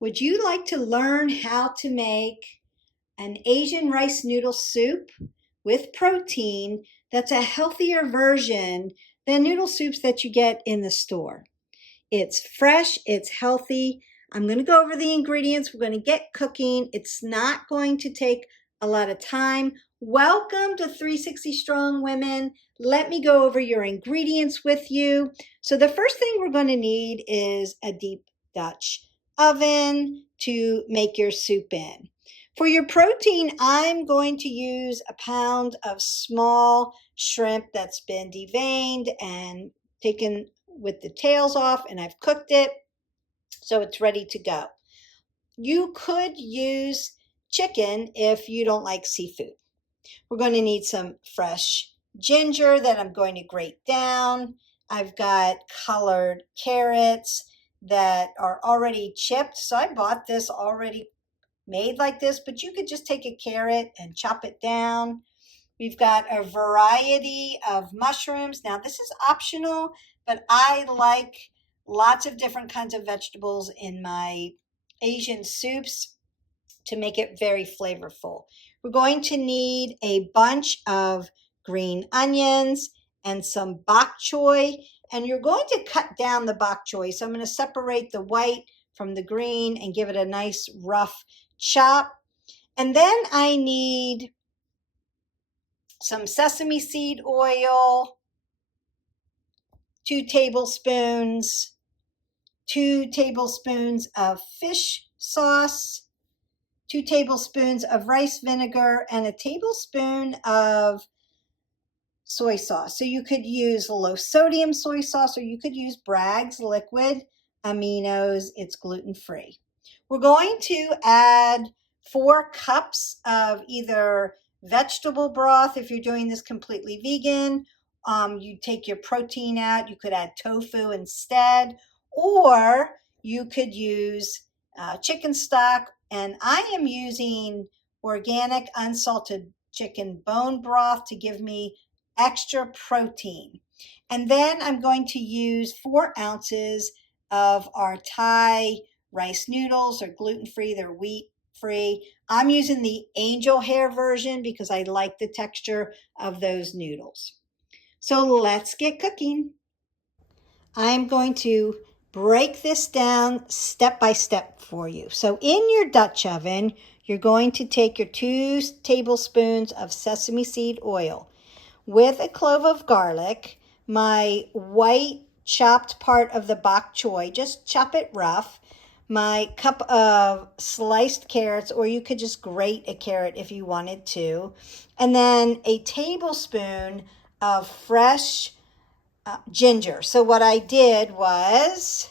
Would you like to learn how to make an Asian rice noodle soup with protein that's a healthier version than noodle soups that you get in the store? It's fresh, it's healthy. I'm going to go over the ingredients. We're going to get cooking. It's not going to take a lot of time. Welcome to 360 Strong Women. Let me go over your ingredients with you. So the first thing we're going to need is a deep Dutch oven to make your soup in. For your protein, I'm going to use a pound of small shrimp that's been deveined and taken with the tails off, and I've cooked it so it's ready to go. You could use chicken if you don't like seafood. We're going to need some fresh ginger that I'm going to grate down. I've got colored carrots that are already chipped, so I bought this already made like this, but you could just take a carrot and chop it down. We've got a variety of mushrooms. Now, this is optional, but I like lots of different kinds of vegetables in my Asian soups to make it very flavorful. We're going to need a bunch of green onions and some bok choy, and you're going to cut down the bok choy. So I'm going to separate the white from the green and give it a nice rough chop. And then I need some sesame seed oil, 2 tablespoons, 2 tablespoons of fish sauce, 2 tablespoons of rice vinegar, and a tablespoon of soy sauce. So you could use low sodium soy sauce, or you could use Bragg's liquid aminos. It's gluten-free. We're going to add 4 cups of either vegetable broth if you're doing this completely vegan. You take your protein out. You could add tofu instead, or you could use chicken stock. And I am using organic unsalted chicken bone broth to give me extra protein. And then I'm going to use 4 ounces of our Thai rice noodles. They're gluten-free, they're wheat-free. I'm using the angel hair version because I like the texture of those noodles. So let's get cooking. I'm going to break this down step by step for you. So in your Dutch oven, you're going to take your 2 tablespoons of sesame seed oil with a clove of garlic, my white chopped part of the bok choy, just chop it rough, my cup of sliced carrots, or you could just grate a carrot if you wanted to, and then a tablespoon of fresh ginger. So what I did was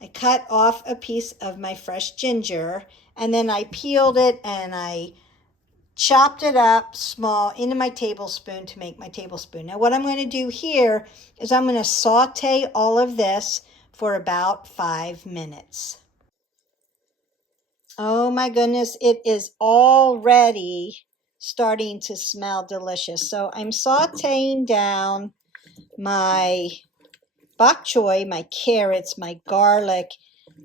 I cut off a piece of my fresh ginger, and then I peeled it and I chopped it up small into my tablespoon to make my tablespoon. Now what I'm going to do here is I'm going to saute all of this for about 5 minutes. Oh my goodness, it is already starting to smell delicious. So I'm sauteing down my bok choy, my carrots, my garlic,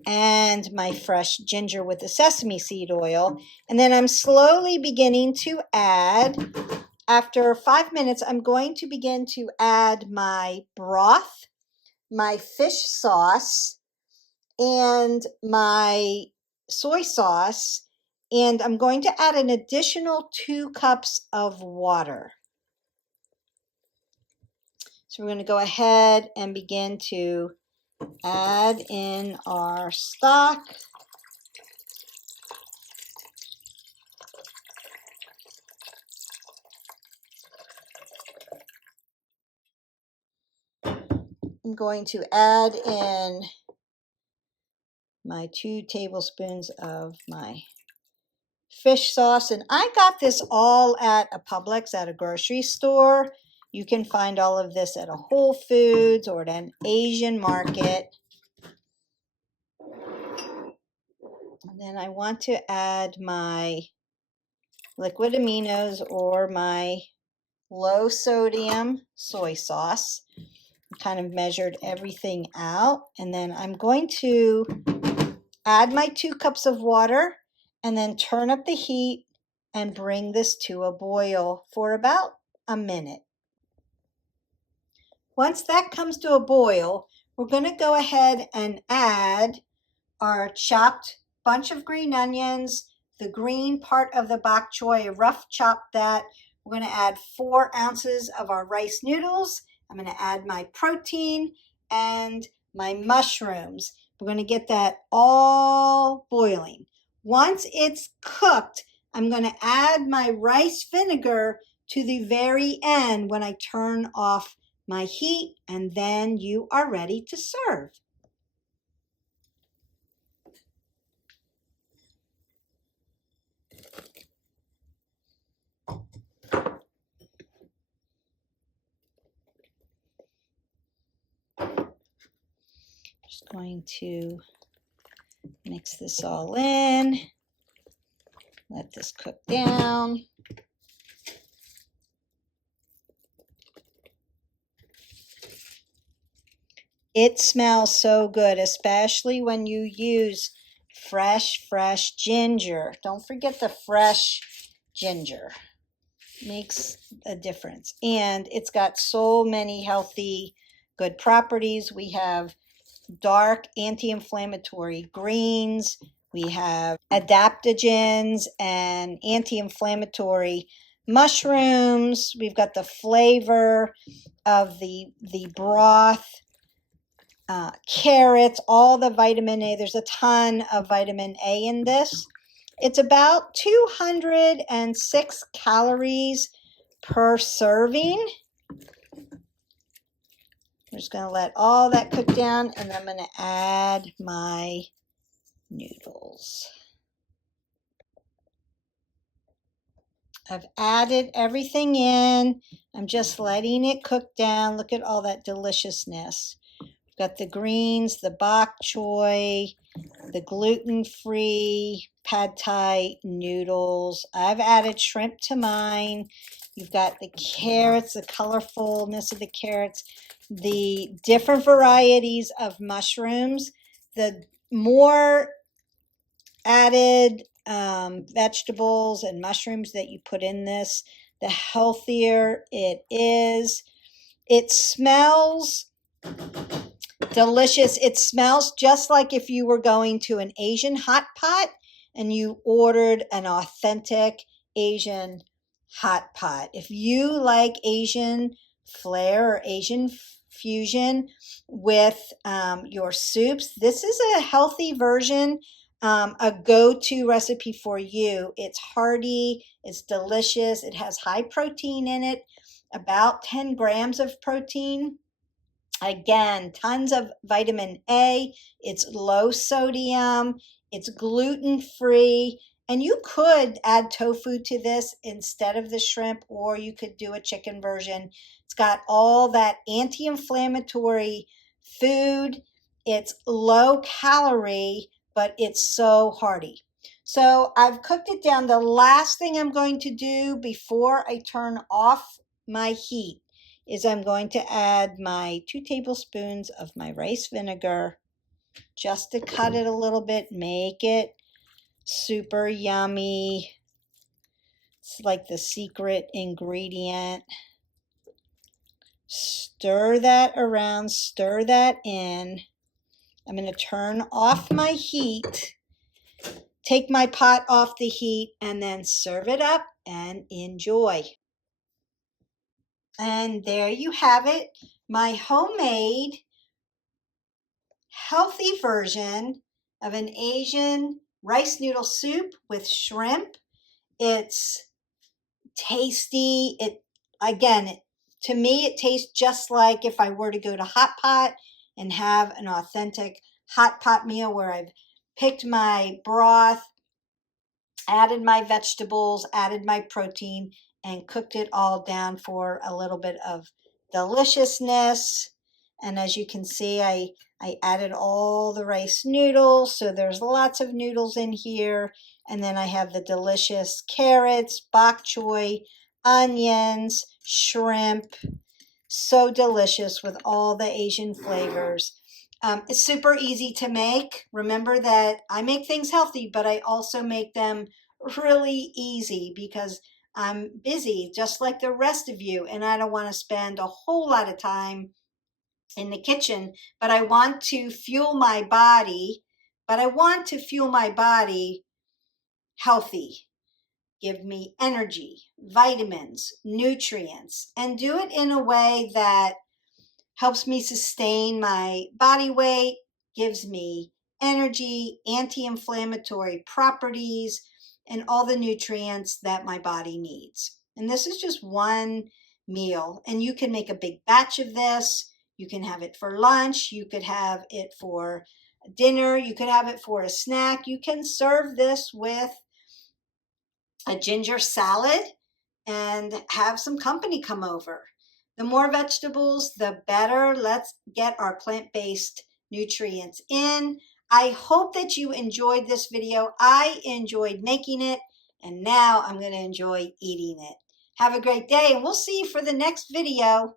and my fresh ginger with the sesame seed oil. And then I'm slowly beginning to add, after 5 minutes, I'm going to begin to add my broth, my fish sauce, and my soy sauce. And I'm going to add an additional 2 cups of water. So we're going to go ahead and begin to add in our stock. I'm going to add in my 2 tablespoons of my fish sauce. And I got this all at a Publix, at a grocery store. You can find all of this at a Whole Foods or at an Asian market. And then I want to add my liquid aminos or my low sodium soy sauce. I kind of measured everything out. And then I'm going to add my 2 cups of water, and then turn up the heat and bring this to a boil for about a minute. Once that comes to a boil, we're going to go ahead and add our chopped bunch of green onions, the green part of the bok choy, rough chop that. We're going to add 4 ounces of our rice noodles. I'm going to add my protein and my mushrooms. We're going to get that all boiling. Once it's cooked, I'm going to add my rice vinegar to the very end when I turn off my heat, and then you are ready to serve. Just going to mix this all in. Let this cook down. It smells so good, especially when you use fresh ginger. Don't forget the fresh ginger. Makes a difference. And it's got so many healthy, good properties. We have dark anti-inflammatory greens. We have adaptogens and anti-inflammatory mushrooms. We've got the flavor of the broth, carrots, all the vitamin A. There's a ton of vitamin A in this. It's about 206 calories per serving. I'm just going to let all that cook down, and I'm going to add my noodles. I've added everything in. I'm just letting it cook down. Look at all that deliciousness. We've got the greens, the bok choy, the gluten-free pad thai noodles. I've added shrimp to mine. You've got the carrots, the colorfulness of the carrots, the different varieties of mushrooms. The more added vegetables and mushrooms that you put in this, the healthier it is. It smells delicious. It smells just like if you were going to an Asian hot pot and you ordered an authentic Asian hot pot. If you like Asian flair or Asian fusion with your soups, this is a healthy version, a go-to recipe for you. It's hearty, it's delicious, it has high protein in it, about 10 grams of protein. Again, tons of vitamin A. It's low sodium. It's gluten-free. And you could add tofu to this instead of the shrimp, or you could do a chicken version. It's got all that anti-inflammatory food. It's low calorie, but it's so hearty. So I've cooked it down. The last thing I'm going to do before I turn off my heat is I'm going to add my 2 tablespoons of my rice vinegar just to cut it a little bit, make it super yummy. It's like the secret ingredient. Stir that around, stir that in. I'm going to turn off my heat, take my pot off the heat, and then serve it up and enjoy. And there you have it, my homemade healthy version of an Asian rice noodle soup with shrimp. It's tasty. To me, it tastes just like if I were to go to Hot Pot and have an authentic hot pot meal where I've picked my broth, added my vegetables, added my protein, and cooked it all down for a little bit of deliciousness. And as you can see, I added all the rice noodles, so there's lots of noodles in here. And then I have the delicious carrots, bok choy, onions, shrimp. So delicious with all the Asian flavors. It's super easy to make. Remember that I make things healthy, but I also make them really easy because I'm busy just like the rest of you, and I don't want to spend a whole lot of time in the kitchen, but I want to fuel my body, healthy, give me energy, vitamins, nutrients, and do it in a way that helps me sustain my body weight, gives me energy, anti-inflammatory properties, and all the nutrients that my body needs. And this is just one meal, and you can make a big batch of this. You can have it for lunch, you could have it for dinner, you could have it for a snack. You can serve this with a ginger salad and have some company come over. The more vegetables, the better. Let's get our plant-based nutrients in. I hope that you enjoyed this video. I enjoyed making it, and now I'm going to enjoy eating it. Have a great day, and we'll see you for the next video.